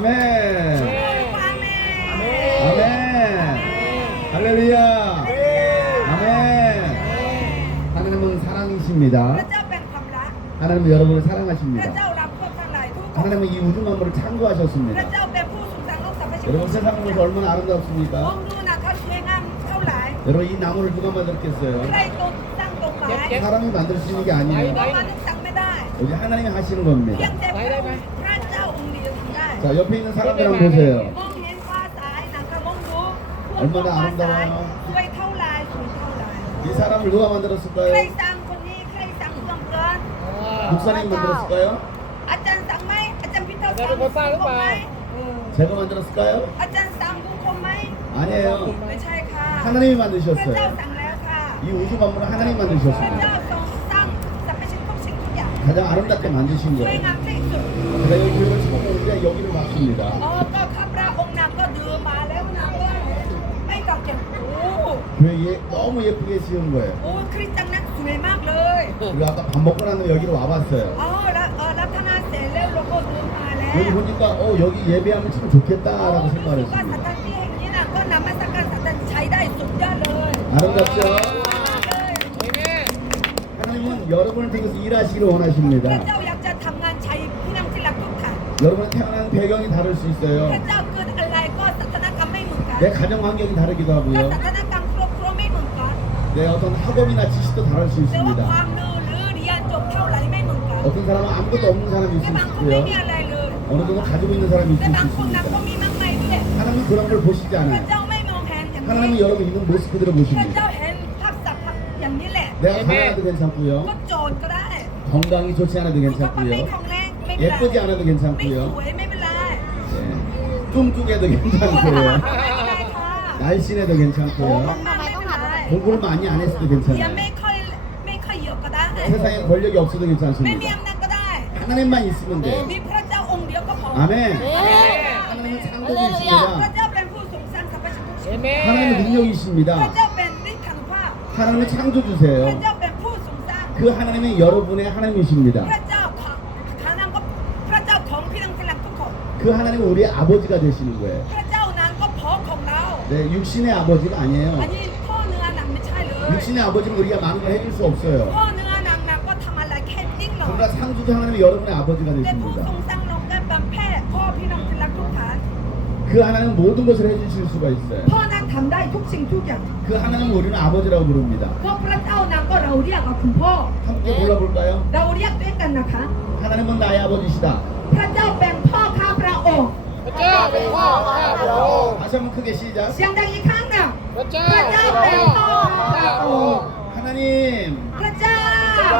아멘. 아멘. 할렐루야. 아멘. 하나님은 사랑이십니다. 하나님은 여러분을 사랑하십니다. 하나님은 이 우주 만물을 창조하셨습니다. 여러분 세상으로서 얼마나 아름답습니까? 여러분 이 나무를 누가 만들었겠어요? 사람이 만들 수 있는 게 아니에요. 여기 하나님이 하시는 겁니다. 자 옆에 있는 사람들 한번 보세요. มองเห็นฟ้าสายนะคะมองดูพวก 얼마나 ฟ้าสาย 아름다워요. สวยเท่าไหร่สวยเท่าไหร่ 이 사람을 누가 ใคร 만들었을까요? สร้างคนนี้ใครสร้างเมืองเกิน 목사님이 만들었을까요? อาจารย์สั่งไหมอาจารย์พิทักษ์ อาจารย์ สั่ง เป็นคนสร้างหรือเปล่า ไหมเออ 제가 만들었을까요? อาจารย์สั่งบุคคลไหม 아니에요. ไม่ใช่ค่ะ 하나님이 พระเจ้า 만드셨어요. สั่งแล้วค่ะ 이 우주 만물을 하나님이 พระเจ้า 만드셨습니다. ทรงสร้างสรรพสิ่งทุกสิ่งทุกอย่าง 가장 아름답게 만드신 สวย 거예요. งามที่ 그래 여기 교육을 처음으로 여기를 봤습니다. 어, 카프라 홍남거 너말해홍남거왜 너무 예쁘게 지은 거예요? 오, 크리스탕 두메막 그리고 아까 밥 먹고 나서 여기로 와봤어요. 아, 어, 라타나 아, 셀레로 거두말해 여기 보니까 어, 여기 예배하면 참 좋겠다라고 어, 생각을 했어요. 아름답죠? 아, 네. 네. 하나님은 여러분을 통해서 일하시기를 원하십니다. 그렇죠. 여러분의 태어난 배경이 다를 수 พระ 있어요. เจ้าเกิดอะไรก็สถานการณ์ไม่เหมือนกัน 내 가정 환경이 다르기도 ก็ 하고요. สถานการณ์ครอบครัวไม่เหมือนกัน 내 어떤 학업이나 지식도 다를 수 แต่ว่าควา 있습니다. มรู้หรือเรียนจบเท่าไหร่ไม่เหมือนกัน 어떤 사람은 아무것도 없는 사람이 แต่ 있을 บาง 수 คนไม่ 있고요. มีอะไรเลย 어느 정도 가지고 있는 사람이 แต่ 있을 บาง 수 คนนั้นก็ 있습니다. มีมากมายด้วย 하나님은 그런 걸 보시지 พระ 않아요. เจ้าไม่มองเห็นอย่าง 하나님은 นี้ 여러분 있는 모습 그대로 พระ 보십니다. เจ้าเห็นภาพสัพพอย่างนี้แหละ 내가 가난해도 괜찮고요. ก็โจรก็ได้ 건강이 좋지 않아도 สุขภาพไม่ 괜찮고요. แข็ 예쁘지 않아도 괜찮고요. 예. 뚱뚱해도 네. 괜찮고요. 날씬해도 괜찮고요. 공부를 많이 안 했어도 괜찮아요. 네, 세상에 권력이 없어도 괜찮습니다. 하나님만 있으면 돼. 아멘. 하나님 능력이십니다. 하나님 창조주세요. 그 하나님이 여러분의 하나님이십니다. 그 하나님은 우리의 아버지가 되시는 거예요. พระเจ้านั้นก็พ่อของเรา 네, 육신의 아버지가 อัน 아니에요. นี้พ่อเนื้อหนังไม่ใช่เลย 육신의 아버지는 우리가 많은 걸 해줄 수 พ่อ 없어요. เนื้อหนังนั้นก็ทำอะไรแค่นิ่งหน่อย 그러나 창조주 하나님이 여러분의 아버지가 แต่ผู้ทรง 되십니다. สร้างโลกได้บำแพ่พ่อพี่น้องที่รักทุกท่าน 그 하나님은 모든 것을 해주실 수가 있어요. พ่อนั้นทำได้ทุกสิ่งทุกอย่าง 그 하나님은 우리는 아버지라고 부릅니다. ก็พระเจ้านั้นก็เราเรียกว่าคุณพ่อ 함께 불러볼까요? เราเรียกด้วยกันนะคะ 하나님은 나의 아버지시다. พระเจ้าเป็น พระเจ้าเป็นพ่อข้าพระองค์ 다시 한번 크게 시작. เสียงดังอีกครั้งหนึ่ง พระเจ้า พระเจ้าเป็นพ่อข้าพระองค์ 하나님, พระเจ้า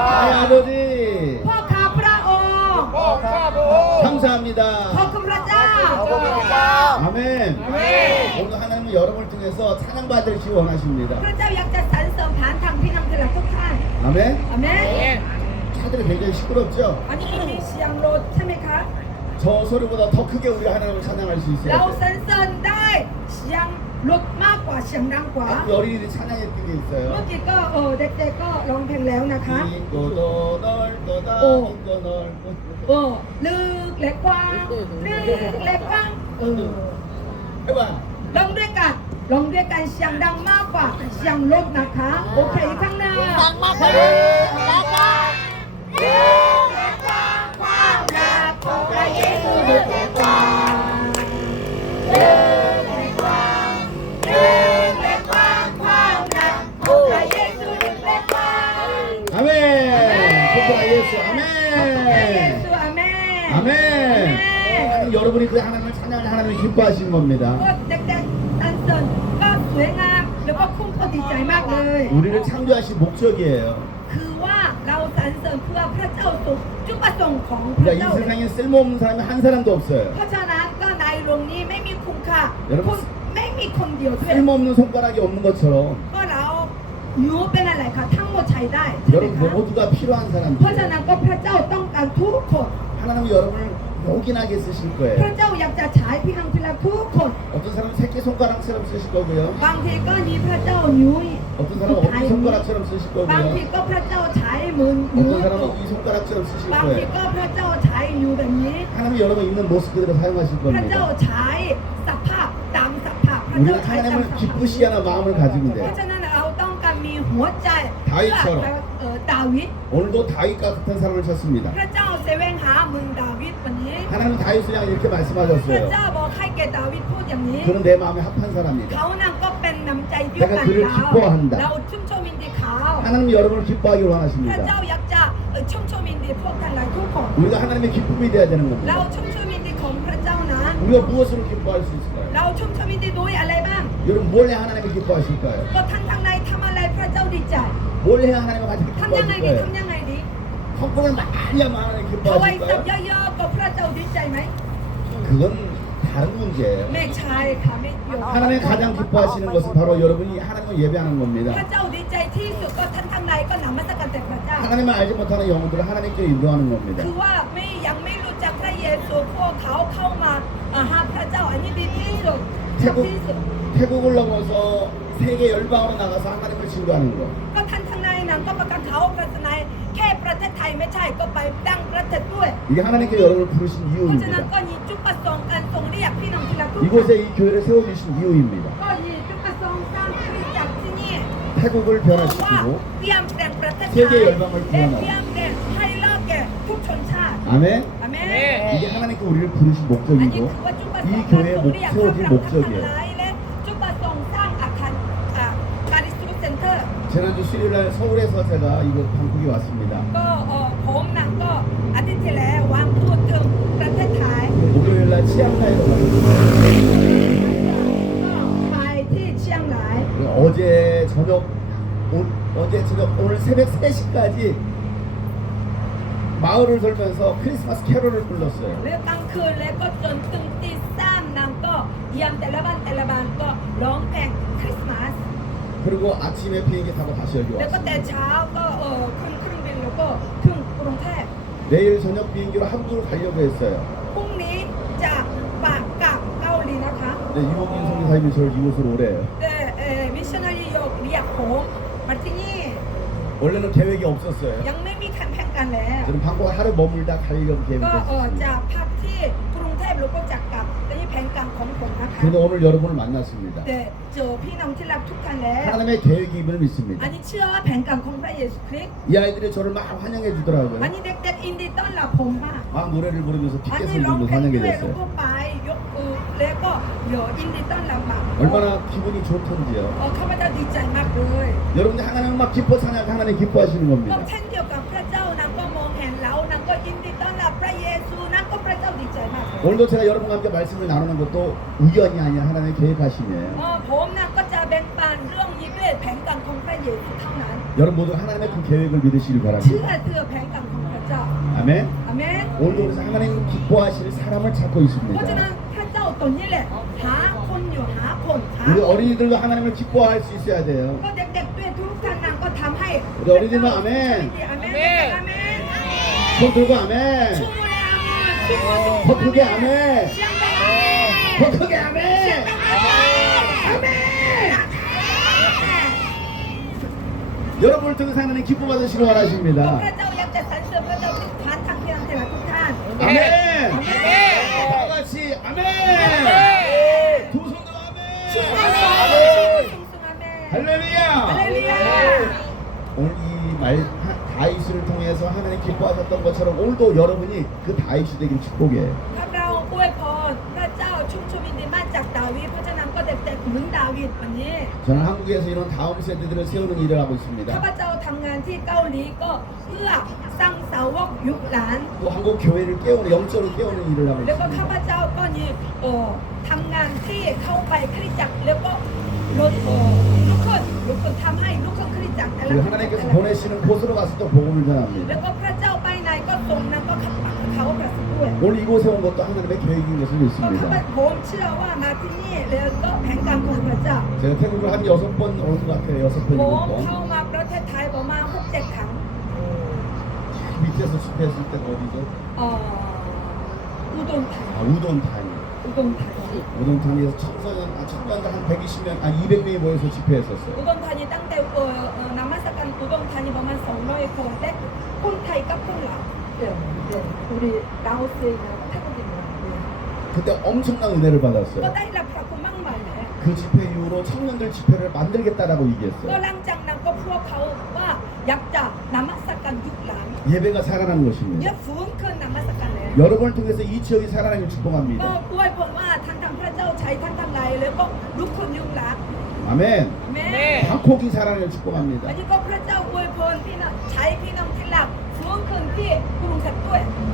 나의 아버지. พ่อข้าพระองค์ พ่อข้าพระองค์ 감사합니다. ขอบคุณพระเจ้า ขอบคุณพระเจ้า 아멘. 오늘 하나님은 여러분을 통해서 찬양받으시기 พ 원하십니다. ระเจ้าอยากจะสรรเสริญผ่านทางพี่น้องที่รักทุกท่าน 아멘. อาเมน 차들이 굉장히 시끄럽죠? อันนี้มีเสียงรถใช่ไหมคะ 저 소리보다 더 크게 우리 하나님을 찬양할 수 เรา 있어요. สรรเสริญได้เสียงรถมากกว่าเสียงดังกว่า 우리 어린이들이 찬양했던 게 เมื่อ 있어요. กี้ก็เออเด็กๆก็ร้องเพลงแล้วนะคะ 인고도 넓도다 오. 인고 넓고 เออลึกและกว้างลึกและกว้างเออ 해봐 ลองด้วยกันลองด้วยกันเสียงดังมากกว่าเสียงรถนะคะ โอเคอีกครั้งหน้า ดังมากเลย และกว้างลึกและก 여러분이 그 하나님을 찬양해 하나님을 기뻐하신 겁니다. 우리를 창조하신 목적이에요. เพื่อพระเจ้าสุขจุดประสงค์ของพระ 그러니까 이 เจ้า 세상에 쓸모없는 사람이 한 사람도 없어요 เพราะฉะนั้นก็ในโรงนี้ไม่มีคุณค่า เดี๋ยวเรา คุณไม่มีคนเดียวด้วย 쓸모없는 손가락이 없는 것처럼 ก็เราหนูเป็นอะไรคะทั้งหมดใช้ได้ใช่ไหม 여러분 คะ 모두가 필요한 เพราะฉะ 사람들 นั้นก็พระเจ้าต้องการทุกคน 하나님은 여러분을 요긴하게 쓰실 พระ 거예요 เจ้าอยากจะใช้พี่น้องที่รักทุกคน 어떤 사람은 새끼 손가락처럼 쓰실 거고요 บางทีก็มีพระเจ้านิ้ว 어떤 사람은 엄지 손가락처럼 쓰실 บางที 거고요 ก็พระเจ้าใช้ มือนิ้ว 어떤 사람은 이 손가락처럼 쓰실 บางที 거예요 ก็พระเจ้าใช้ อยู่แบบนี้ 하나님 여러분 있는 모습 그대로 사용하실 พระเจ้า 겁니다. ใช้สภาพตามสภาพพระเจ้า 우리는 ใช้ตาม 하나님을 สภาพ 기쁘시게 하는 마음을 가지면 เพราะ 돼요. ฉะนั้นเราต้องการมีหัวใจ ดาวิดเชิญ เพื่อเอ่อดาวิด 오늘도 다윗과 같은 사람을 찾습니다. พระเจ้าเซเว่นหาเมืองดาวิดวันนี้ 하나님 다윗을 향해 이렇게 พระ 말씀하셨어요. เจ้าบอกให้แกดาวิดพูดอย่างนี้ 그는 내 마음에 합한 사람이다. เขานั่งก็เป็นน้ำใจเดียวกัน แต่ก็คือ เรา คิดว่าหันดา เราชุ่มชมอินดีเขา 하나님 여러분을 기뻐하기를 원하십니다. 우리가 하나님의 기쁨이 되어야 되는 겁니다. 우리가 무엇으로 기뻐할 수 있을까요? 여러분 뭘 해야 하나님을 기뻐하실까요? 뭘 해야 하나님을 가장 기뻐하실까요? 성공을 많이 하면 하나님 기뻐하실까요? 그건 다른 문제예요. 하나님 가장 기뻐하시는 것은 바로 여러분이 하나님을 예배하는 겁니다. 것과 탄탕라의 것 남아서 간다. 하나님을 알지 못하는 영혼들을 하나님께 인도하는 겁니다. 그와 왜 양멜로 자카이에 포 가오카오마 아하 프라자 아니비 피로 태국 태국을 넘어서 세계 열방으로 나가서 하나님을 증거하는 거. 그 탄탕라의 남과 가오프라스나의 이게 하나님께 여러분을 부르신 이유입니다. 이곳에 이 교회를 세워주신 이유입니다. 태국을 변화시키고 세계 열방을 구원하고 아멘? 아멘. 네. 이게 하나님께 우리를 부르신 목적이고 이 교회의 목표지 목적이에요. 지난주 수요일날 서울에서 제가 이곳 방콕에 왔습니다. 목요일날 치앙마이로 왔습니다. 어제 저녁 오, 어제 저녁 오늘 새벽 3시까지 마을을 돌면서 크리스마스 캐롤을 불렀어요. 그리고 아침에 비행기 타고 다시 여기 왔어요. 내일 저녁 비행기로 한국으로 가려고 했어요. 네, 이모님 선교사님이 저를 이곳으로 오래요. 네 กเรียกผมมาที่นี่ 원래는 계획이 없었어요. ยังไม่มีคันแข่งกันแล้ว 저는 방콕 하루 머물다 가려고 ก็เออ 계획했습니다. จะพักที่กรุงเทพแล้วก็จะกลับแต่นี่แผนการของผมนะคะ 근데 오늘 여러분을 만났습니다. แต่เจอพี่น้องที่รักทุกท่านแล้ว 하나님의 계획임을 อัน 믿습니다. นี้เชื่อว่าแผนการของพระเยซูคริสต์ 이 아이들이 저를 막 환영해 주더라고요. อันนี้เด็กๆอินดีต้อนรับผมมาก 막 노래를 부르면서 อัน 피켓을 นี้ร้อง 들고 เพลง 환영해 ด้วยแล้ว 줬어요. ก็ไปยกมือ แล้วก็เดี๋ยวอินดีต้อนรับมา 얼마나 기분이 좋던지요. เออข้าพเจ้าดีใจมากเลย 여러분들 하나님 막 기뻐 찬양 하나님 기뻐하시는 ก็ 겁니다. เช่นเดียวกับพระเจ้านางก็มองเห็นเรานางก็ยินดีต้อนรับพระเยซูนางก็พระเจ้าดีใจมากเลย 오늘도 제가 여러분과 함께 말씀을 나누는 것도 우연이 아니라 하나님의 계획하심이에요. เออผมนะก็จะแบ่งปันเรื่องนี้ด้วยแผนการของพระเยซูเท่านั้น 여러분 모두 하나님의 그 계획을 믿으시길 เชื่อ 바랍니다. เถือแผนการของพระเจ้า 아멘. อาเมน 오늘도 그래서 하나님 기뻐하실 사람을 찾고 เพราะฉะนั้น 있습니다. 어떤 일에 다 콘요 다 콘. 우리 어린이들도 하나님을 기뻐할 수 있어야 돼요. 우리 어린이들은 아멘. 아멘. 손 들고 아멘. 더 크게 아멘. 더 크게 아멘. 아멘. 여러분을 통해서 하나님 기뻐 받으시길 원하십니다. 아멘. 다 같이 아멘. 두 손으로 ชู 아멘. มือเลยสูงๆอาเมน 할렐루야. ฮาเลลูยา 오늘 이말 다윗을 통해서 하나님 기뻐하셨던 것처럼 오늘도 여러분이 그 다윗이 되길 축복해요. ถ้าเราอวยพรพระเจ้าชุมชนอินดีมาจากดาวิดเพราะฉะนั้นก็เด็กๆเหมือนดาวิดวันนี้ 저는 한국에서 이런 다음 세대들을 세우는 일을 하고 ข้า 있습니다. พเจ้าทำงานที่เกาหลีก็เพื่อ สร้างสาวกยุคหลาน 또 한국 교회를 깨우는 영적으로 깨우는 일을 하고 แล้วก็ข้า 있습니다. พเจ้าก็นี่เอ่อทำงานที่เข้าไปคริสตจักรแล้วก็ลดเอ่อลุกขึ้นลุกขึ้นทำให้ลุกขึ้นคริสตจักรแต่ละ 그리고 하나님께서 보내시는 곳으로 가서 또 복음을 แล้ว 전합니다. ก็พระเจ้าไปไหนก็ทรงนั้นก็ขับปากเขาประสิทธิ์ด้วย 오늘 이곳에 온 것도 하나님의 계획인 것을 ก็ข้าพ 믿습니다. ผมเชื่อว่ามาที่นี่แล้วก็แผนการของพระเจ้า 제가 태국을 한 여섯 번 온 것 같아요. 여섯 번, ผม 일곱 เข้า 번. มา 숲에서 숲에 있을 때가 어디죠? 어, 우동탕. 아, 우돈탄. 우동탄이에서 청소년, 아, 청년들 한 120명, 아, 200명이 모여서 집회했었어요. 우동탕이 땅대 어, 어, 남한사간 우동탕이 범한 성로의 포대 콘타이 카폴라. 네, 우리 라오스에 있는 태국인이랑. 네. 그때 엄청난 은혜를 받았어요. 뭐 그 집회 이후로 청년들 집회를 만들겠다라고 얘기했어요. 꺼랑장난 꺼 푸어카오와 약자 예배가 살아나는 것입니다. 여러분을 통해서 이 지역이 살아나길 축복합니다. 아멘. 네. 방콕이 살아나길 축복합니다.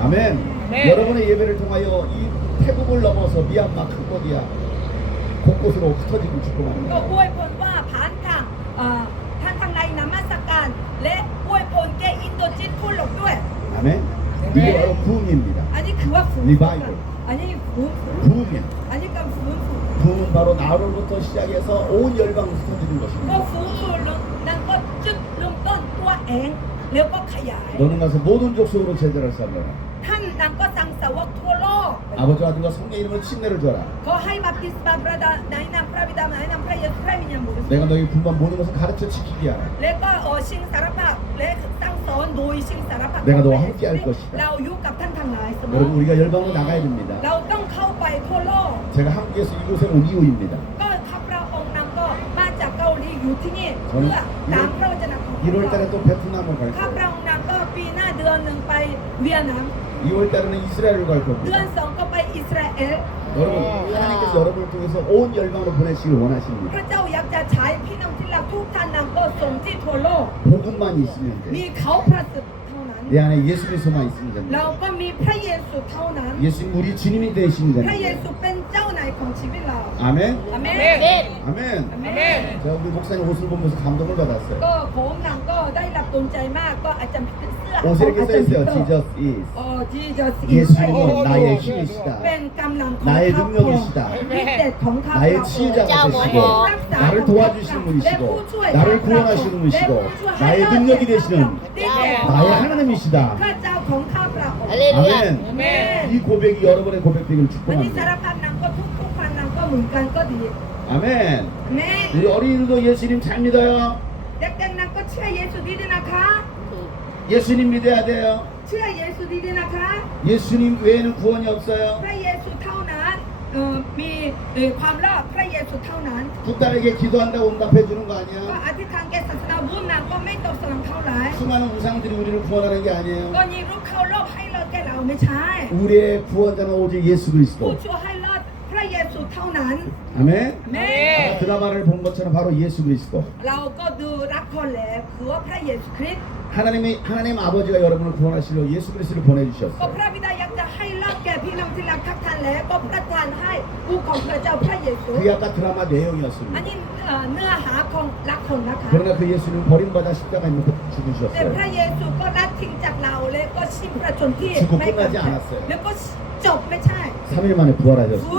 아멘. 여러분의 예배를 통하여 이 태국을 넘어서 미얀마, 캄보디아 곳곳으로 흩어지길 축복합니다. 이게 바로 붐입니다. 아니 그와 부흥. 리바이벌. 아니 부흥. 부흥이야. 아니 그러니까 부흥. 부흥 바로 나로부터 시작해서 온 열방을 흩어지는 것입니다. 너는 가서 모든 족속으로 제자를 삼아라. 아버지와 아들과 성령 이름으로 침례를 주라. 내가 너희 분만 모든 것을 가르쳐 지키게 하라. 내가 너와 함께 할 것이다. 여러분 우리가 열방으로 나가야 됩니다. 제가 한국에서 이곳에 온 이유입니다. 저는 1월달에 또 베트남을 갈 거예요. ระองค์นั้นก็ปีหน้าเดือนหนึ่งไปเวียดนาม 2월 달에는 이스라엘을 갈 เดือน 겁니다. สองก็ไปอิสราเอล 여러분 하나님께서 여러분을 통해서 온 열방으로 보내시길 พ 원하십니다. ระเจ้าอยากจะใช้พี่น้องที่รักทุกท่านนั้นก็ส่งที่ทั่วโลก 복음만 있으면 มี 돼. เขาพระสุดเท่านั้น 내 안에 예수 그리스도만 있으면 เรา 됩니다. ก็มีพระเยซูเท่านั้น 예수님 우리 주님이 되시면 พระเย 됩니다. ซูเป็นเจ้า 알aikum 지빌라. 아멘. 아멘. 아멘. 아멘. 제가 우리 목사님 옷을 보면서 감동을 받았어요. 또 보험랑 또 다이랍 돈짤마 또 아참 비트스. 옷에 이렇게 써 있어요. Jesus is. 어 지저스 예수님은 나의 힘이시다. 뺀 깜랑 나의 능력이시다. 그때 동카. 나의 치유자가 되시고 나를 도와주시는 분이시고 나를 구원하시는 분이시고 나의 능력이 되시는 나의 하나님이시다. 가짜 동카브라고. 아멘. 아멘. 이 고백이 여러분의 고백되기를 축복합니다. 문간 꺼디. 아멘. 네. 우리 어린이도 예수님 잘 믿어요. 딱딱난 거 치아 예수 믿으나 가. 예수님 믿어야 돼요. 치아 예수 믿으나 가. 예수님 외에는 구원이 없어요. 나 예수 타오난 어미 관라 나 예수 타오난. 부딸에게 기도한다고 응답해 주는 거 아니야. 어, 아직 안깨나문난또없어 수많은 우상들이 우리를 구원하는 게 아니에요. 어, 니로 하일러 우리의 구원자는 오직 예수 그리스도. 어, 주하일 ห้รอดพระเยซูเท่านั้น 아멘. แม่ 아멘. 드라마를 본 것처럼 바로 예수 그리스도. เราก็ดูรักคนแล้วคือว่าพระเยซูคริสต์ 하나님이 하나님 아버지가 여러분을 구원하시려 예수 그리스도를 ก็ 보내주셨어요. พระบิดาอยากจะให้รอดแก่พี่น้องที่รักทักทานแล้วก็ประทานให้ผู้ของพระเจ้าพระเยซู 그게 아까 드라마 อัน 내용이었습니다. นี้เอ่อเนื้อหาของรักคนนะคะ 그러나 그 예수님은 버림받아 십자가에 못 แต่พระ 죽으셨어요. เยซูก็ละทิ้งจากเราแล้วก็สิ้นพระชนที่ 죽고 ไม่ 끝나지 않았어요. แล้วก็จบไม่ใช่ 3일 만에 ฟื้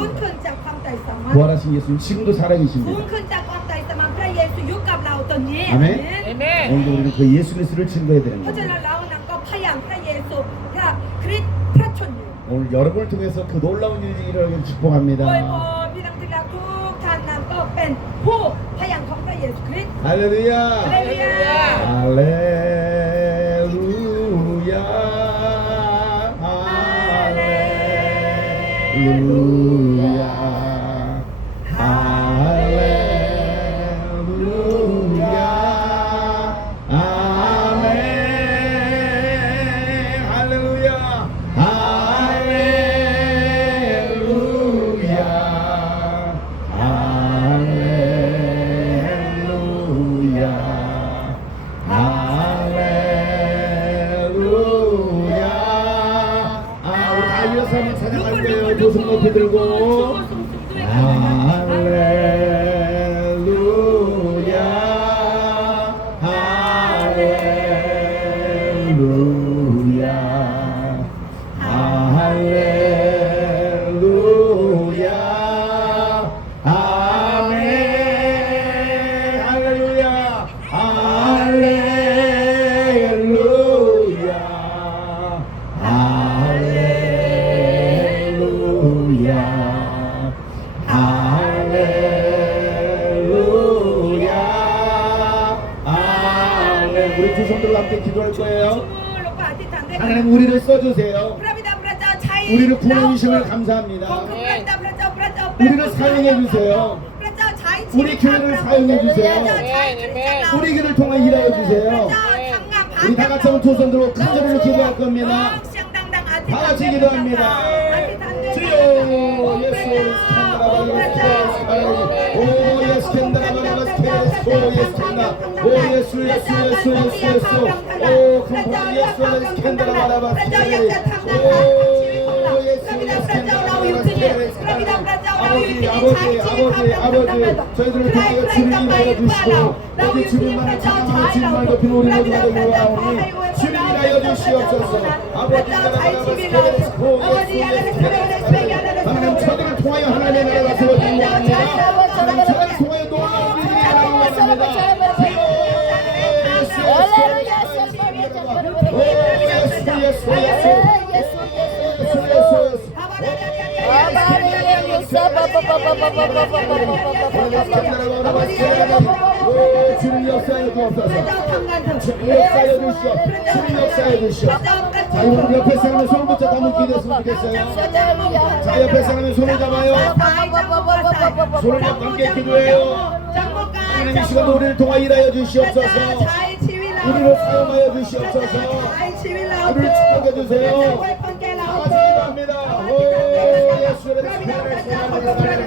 น 부활하셨습니다. ขึ้นจากค 부활하신 예수님 지금도 살아계십니다. 아멘. 아멘. 오늘 우리는 그 예수 그리스도를 증거해 드리는 거예요. 오늘 여러분을 통해서 그 놀라운 일을 축복합니다. 할렐루야. 할렐루야. 할렐루야. 할렐루야. 사랑해 주세요. 우리기를 통해 일하여 주세요. 우리 다 같이 온 초선들로 간절히 기도할 겁니다. 다 같이 기도합니다. 주여 예수 오 예수 오오 예수 예수 예수 오 예수 예수 예수 예수 예수 예수 예수 예수 예수 예수 예수 예수 예수 예수 예수 예수 예수 아버지 아버지 아버지 아버지 저희들을 통하여 주님이 말아주시고 어디 주님만을 찬양하는 주님만 높인 우리 모두가 되기로 하오니 주님이 아버지 예수 예수 캔다라바라바 하나님 저들을 통하여 하나님의 나라가 세워지기 원합니다 하나님 저들을 통하여 놀라운 일이 일어나기 원합니다 예수 오 예수 예수 예수 예수 자 여러분 옆에 사람의 손부터 담을 기대했으면 좋겠어요 자 옆에 사람의 손을 잡아요 손을 잡고 함께 기도해요 하나님 이 시간 우리를 통하 일하여 주시옵소서 우리를 사용하여 주시옵소서 우리를 축복해 주세요 감사합니다 오 예수의 스피릿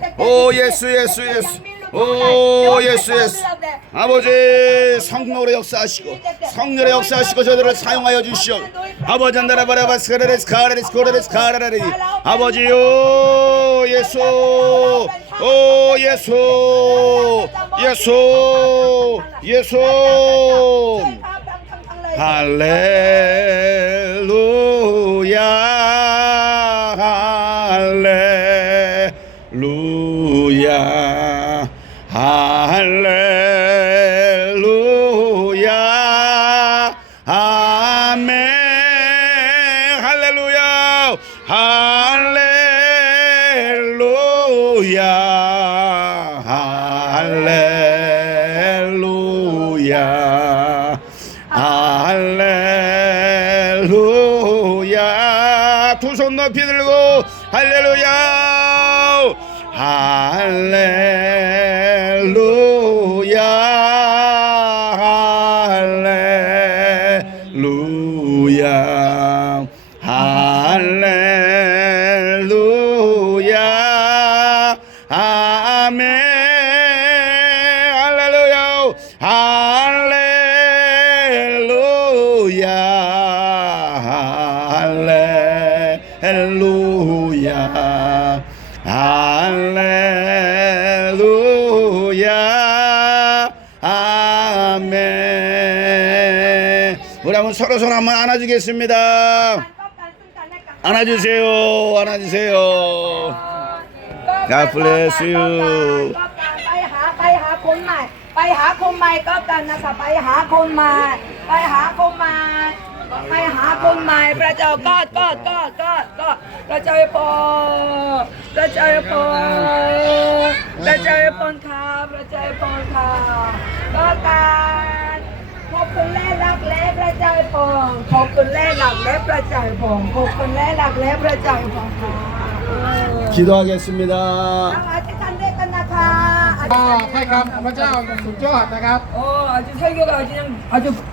오 예수 예수 예수. 오 예수 예수. 아버지 성령으로 역사하시고 성령의 역사하시고 저들을 사용하여 주시오 아버지 안다라 바라바스 케레레스 카레레스 코레레스 카레레리 아버지요 예수. 오 예수. 예수. 예수. 할렐루야 할렐 할렐루야 할렐루야 아멘 우리 한번 서로 손 한번 안아주겠습니다 안아주세요 안아주세요 God bless you ไปหาไปหาคนใหม่ ไปหาคนใหม่ก็กันนะคะไปหาคนใหม่ ไปหาคนใหม่ ไปหาคนใหม่ พระเจ้ากอดกอดกอดกอดกอดพระเจ้าพรพระเจ้าพรพระเจ้าพรค่ะพระเจ้าพรค่ะก็การขอบคุณแล่รักและพระเจ้าพรขอบคุณแล่รักและพระเจ้าพรขอบคุณแล่รักและพระเจ้าพรค่ะ 기도하겠습니다 อธิษฐานด้วยกันนะคะ ก็ถ้อยคำของพระเจ้าสุดยอดนะครับ 어, 아주 설교가 그냥 아주 นะ 굉장했습니다.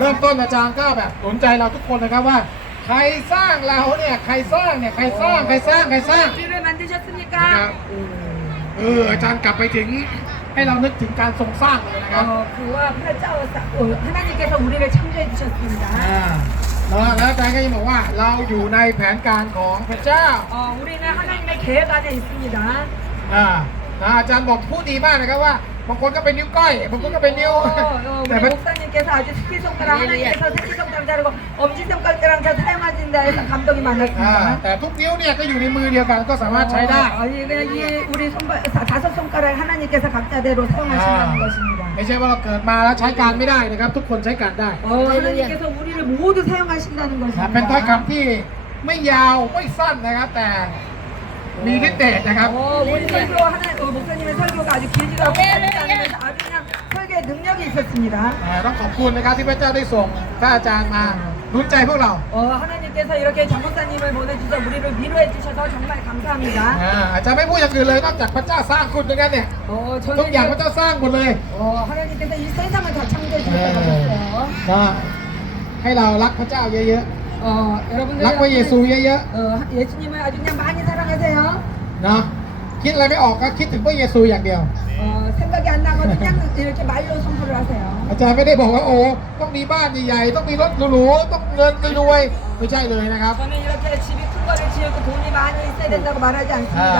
เริ่มต้นอาจารย์ก็แบบสนใจเราทุกคนนะครับว่า ใครสร้างเราเนี่ยใครสร้างเนี่ยใครสร้างใครสร้างใครสร้าง 우리를 นะครับ 만드셨습니까? เอออาจารย์กลับไปถึงให้เรานึกถึงการทรงสร้างเลยนะครับ 어, 그와 프라자와 사- 어, 하나님께서 우리를 창조해 주셨습니다. อ่าแล้วแล้วอาจารย์ก็ยังบอกว่าเราอยู่ในแผนการของพระเจ้า 어, 우리는 하나님의 계획 안에 있습니다. อ่านะอาจารย์บอกพูดดีมากนะครับว่า บางคนก็เป็นนิ้วก้อยบางคนก็เป็นนิ้ว 어, 어, แต่ 우리 มัน 목사님께서 아주 새끼손가락 하나님께서 새끼손가락 자르고 엄지손가락이랑 다 사용하신다 해서 감동이 อ่า 많았습니다. แต่ทุกนิ้วเนี่ยก็อยู่ในมือเดียวกันก็สามารถใช้ได้ 어, 아니, 그냥 이 우리 손발, 다- 다섯 손가락 하나님께서 각자대로 อ่า 사용하신다는 것입니다. ไม่ใช่ว่าเราเกิดมาแล้วใช้การไม่ได้นะครับ ทุกคนใช้การได้ 어, 하나님께서 우리를 모두 사용하신다는 นะเป็นถ้อย 것입니다. คำที่ไม่ยาวไม่สั้นนะครับ แต่ มีฤทธิ์เดชนะครับ 어, 우리 설교 하나, 어, 목사님의 설교가 아주 길지도 않고 짧지 않으면서 아주 그냥 설교에 능력이 있었습니다. อ่าต้องขอบคุณนะครับที่พระเจ้าได้ส่งพระอาจารย์มาหนุนใจพวกเรา 어, 하나님께서 이렇게 정 목사님을 보내주셔서 우리를 위로해 주셔서 정말 감사합니다. อ่าอาจจะไม่พูดอย่างอื่นเลยนอกจากพระเจ้าสร้างคุณด้วยกันเนี่ย 어, ทุกอย่างพระ 저는 เจ้าสร้างหมดเลย 어, 하나님께서 이 세상을 다 창조해 เอ 주셨다고 อ 했어요. ก็ให้เรารักพระเจ้าเยอะ 어, 여러분들 ๆ รักพระเยซูเยอะ 어, 예수님을 아주 그냥 많이 사랑하세요. ๆเนาะคิดอะไรไม่ออกก็คิดถึงพระเยซูอย่างเดียว 어, 생각이 안 나거든 그냥 이렇게 말로 선포를 하세요. อาจารย์ไม่ได้บอกว่าโอ้ต้องมีบ้านใหญ่ๆต้องมีรถหรูๆต้องเงินรวยๆไม่ใช่เลยนะครับ 저는 이렇게 집이 큰 거를 지었고 돈이 많이 있어야 된다고 말하지 อ่า 않습니다.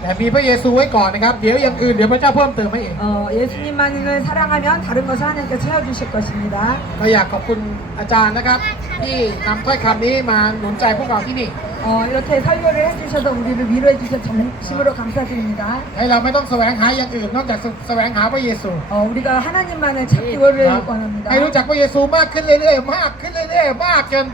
แต่มีพระเยซูไว้ก่อนนะครับ เดี๋ยวอย่างอื่นเดี๋ยวพระเจ้าเพิ่มเติมให้เอง 어, 예수님만을 사랑하면 다른 것을 하나님께 채워주실 것입니다. ก็อยากขอบคุณ อาจารย์นะครับ ที่นำถ้อยคำนี้มาหนุนใจพวกเราที่นี่ 어, 이렇게 설교를 해주셔서 우리를 위로해 주셔서 정심으로 감사드립니다. ให้เราไม่ต้องแสวงหาอย่างอื่น นอกจากแสวงหาพระเยซู 어, 우리가 하나님만을 찾기를 นะ 원합니다. ให้รู้จักพระเยซูมากขึ้นเรื่อยๆ มากขึ้นเรื่อยๆ มากจน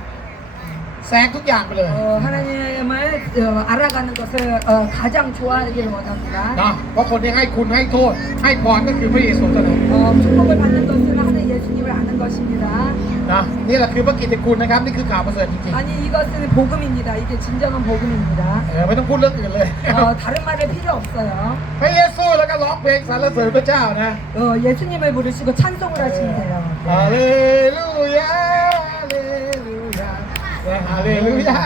แซงทุกอย่างไปเลย 어, 하나님을 어, 알아가는 것을 어, 가장 좋아하기를 원합니다. เนาะเพราะคนที่ให้คุณให้โทษ ให้พรก็คือพระเยซูเท่านั้น 어, 축복을 받는 것은 하나님 예수님을 아는 것입니다. นะนี่แหละคือพระกิตติคุณนะครับ นี่คือข่าวประเสริฐจริง 아니 이것은 복음입니다. 이게 진정한 복음입니다. ๆเออไม่ต้องพูดเรื่องอื่นเลย 어, 다른 말을 필요 없어요. พระเยซูแล้วก็ร้องเพลงสรรเสริญพระเจ้านะ 어, 예수님을 부르시고 찬송을 하시면 돼요. ฮาเลลูยาฮาเลลูยาฮาเลลูยา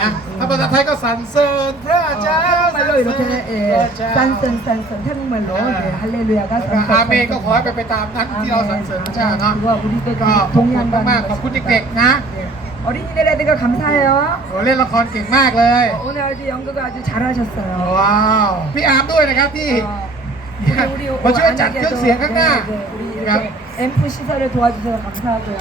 นะถ้าภาษาไทยก็สรรเสริญพระ 어, เจ้า 태국 말로 이렇게 예, 싼센 싼센 태국말로 네, 할렐루야가 แล้วก็อาเมนก็ขอให้เป็นไปตามนั้นที่เราสรรเสริญพระเจ้าเนาะ 그거 우리도 ก็ 좀 ขอบคุณ 동의한다는 มากๆขอบคุณเด็กๆนะ 예. 어린이들 애들과 감사해요. โอ้เล่นละครเก่งมากเลย 어, 오늘 아주 연극을 아주 잘하셨어요. ว้าวพี่อาร์มด้วยนะครับที่ 어, 우리 우리 มาช่วยจัดเครื่องเสียงข้างหน้า 네, 네, 우리 ครับ 이렇게 앰프 시설을 도와주셔서 감사하고요.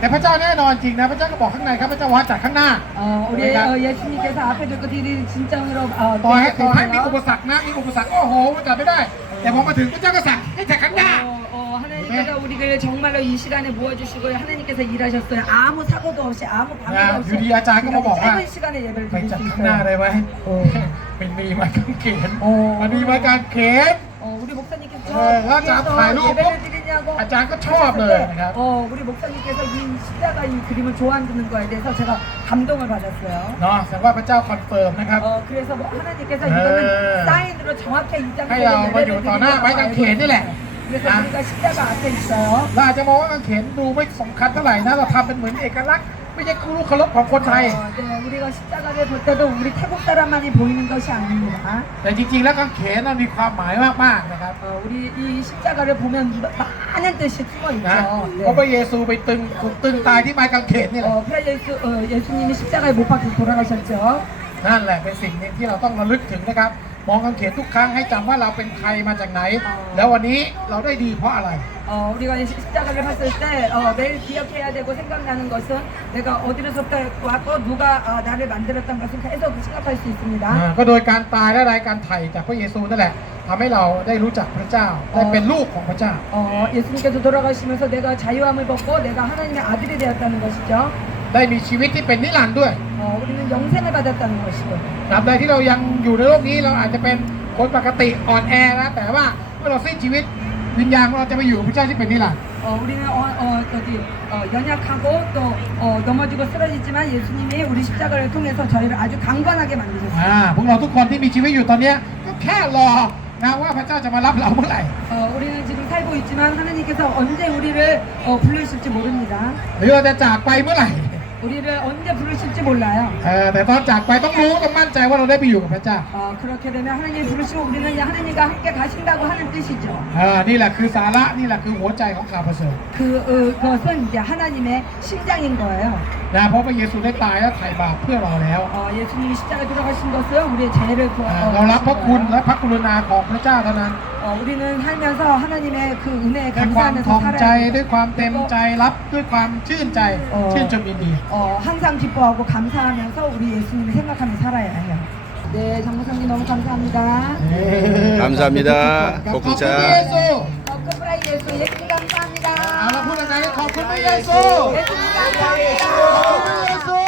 แต่พระเจ้าแน่นอนจริงนะพระเจ้าก็บอกข้างในครับพระเจ้าว่าจัดข้างหน้า 어, 우리 우리가- 어, 예수님께서 앞에 두고 뒤를 진정으로 어, ต่อให้ขอให้มี 계속해요. อุปสรรคนะมีอุปสรรคโอ้โหมันจัดไม่ได้ แต่พอมาถึงพระเจ้าก็สั่งให้จัดข้างหน้า 어, 어, 하나님께서 우리를 정말로 이 시간에 모아주시고 하나님께서 일하셨어요. 아무 사고도 없이 아무 야, 방해도 없이 유리 아자가 뭐 먹어? 짧은 시간에 예배를 ไป 드릴 จัด 수 ข้างหน้า 있어요. ได้ไหม โอ้ เป็นมีไม้กางเขน โอ้ มันมีไม้กางเขน 어, 우리 목사님께서 네, 맞아. 뒤에서ถ่ายรูป 예배를 드리 냐고 아자가 처음 하셨을 때,เลยนะครับ 어, 우리 목사님께서 이 십자가 이 그림을 좋아하는 거에 대해서 제가 감동을 받았어요. เนาะแสดงว่าพระเจ้าคอนเฟิร์มนะครับ 어, 그래서 뭐 하나님께서 네. 이거는 사인으로 정확히 이 장소에 하여, 예배를 뭐, 요, 떠나, 드리려고 빨간 캔이래. 알고 그래서 아. 우리가 십자가 앞에 있어요. เราอาจจะมองว่ากางเขนดูไม่สำคัญเท่าไหร่นะเราทำเป็นเหมือนเอกลักษณ์ ไม่ใช่ลูกเคารพของคนไทย 어, 네, 우리가 십자가를 볼 때도 우리 태국 사람만이 보이는 것이 아닙니다. แต่จริงๆ แล้วกางเขนมันมีความหมายมากๆนะครับ 어, 우리 이 십자가를 보면 많은 뜻이 숨어 นะ 있죠. เพราะพระเยซูไปตึงถูกตึงตายที่ไม้กางเขนนี่แหละ 어, 프라 예수, 어, 예수님이 십자가에 못 박혀 돌아가셨죠. นั่นแหละเป็นสิ่งหนึ่งที่เราต้องระลึกถึงนะครับ มองกางเขนทุกครั้งให้จำว่าเราเป็นใครมาจากไหน แล้ววันนี้เราได้ดีเพราะอะไร 어, 우리가 이 십자가를 봤을 때 어, 매일 기억해야 되고 생각나는 것은 내가 어디로부터 왔고 누가 어, 나를 만들었던 것을 계속 생각할 수 있습니다. อ่าก็โดยการตายและรายการไถ่จากพระเยซูนั่นแหละทำให้เราได้รู้จักพระเจ้า ได้เป็นลูกของพระเจ้า 어, 예수님께서 돌아가시면서 내가 자유함을 벗고 내가 하나님의 아들이 되었다는 것이죠. ได้มีชีวิตที่เป็นนิรันดร์ด้วย 어, 우리는 영생을 받았다는 것이고 ตราบใดที่เรายังอยู่ในโลกนี้เราอาจจะเป็นคนปกติอ่อนแอนะแต่ว่าเมื่อเราสิ้นชีวิตวิญญาณของเราจะไปอยู่กับพระเจ้าที่เป็นนิรันดร์ 어, 우리는 어, 어, 어디 어, 연약하고 또 어, 넘어지고 쓰러지지만 예수님이 우리 십자가를 통해서 저희를 아주 강건하게 만드셨어요. อ่าพวกเราทุกคนที่มีชีวิตอยู่ตอนเนี้ยก็แค่รอนะว่าพระเจ้าจะมารับเราเมื่อไหร่ 어, 우리는 지금 살고 있지만 하나님께서 언제 우리를 어, 부르실지 모릅니다. หรือเราจะจากไปเมื่อไหร่ 우리를 언제 부르실지 몰라요. เออแต่ตอนจากไปต้องรู้ต้องมั่นใจว่าเราได้ไปอยู่กับพระเจ้า 어, 그렇게 되면 하나님이 부르시고 우리는 이제 하나님과 함께 가신다고 하는 뜻이죠. เออนี่แหละคือสาระนี่แหละคือหัวใจของข่าวประเสริฐ 그, 어, 그것은 이제 하나님의 심장인 거예요. นะเพราะพระเยซูได้ตายและไถ่บาปเพื่อเราแล้ว 어, 예수님이 십자가에 돌아가신 것은 우리의 죄를 อ่า 구하 เรารับพระคุณและพระกรุณาของพระเจ้าเท่านั้น 어, 어, 우리는 살면서 하나님의 그 은혜에 ด้วยความ 감사하면서 ทองใจ 살아야 돼. ด้วยความเต็มใจรับด้วยความชื่นใจ อ๋อ ชื่นชมยินดี 어, 항상 기뻐하고 감사하면서 우리 예수님을 생각하며 살아야 해요. 네, 장모성님 너무 감사합니다. 감사합니다. ขอบคุณพ 복국자. ระเยซู 덕크프라이 예수 예수님 감사합니다. เอาละพูดดังๆขอบคุณพระเยซู 예수님 감사합니다. ขอบคุณพระเยซู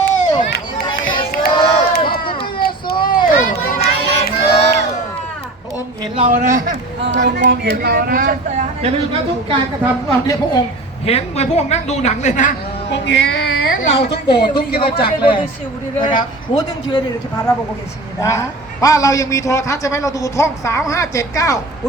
เห็นเรานะพระองค์มองเห็นเรานะอย่าลืมนะทุกการกระทำของเราเนี่ยพระองค์เห็นเหมือนพระองค์นั่งดูหนังเลยนะพระองค์เห็นเราทุกโบสถ์ทุกกิจจักรเลย 보듯이 우리를นะครับ 모든 교회를 이렇게 바라보고 นะ 계십니다. บ้านเรายังมีโทรทัศน์ใช่ไหมเราดูท่อง 3579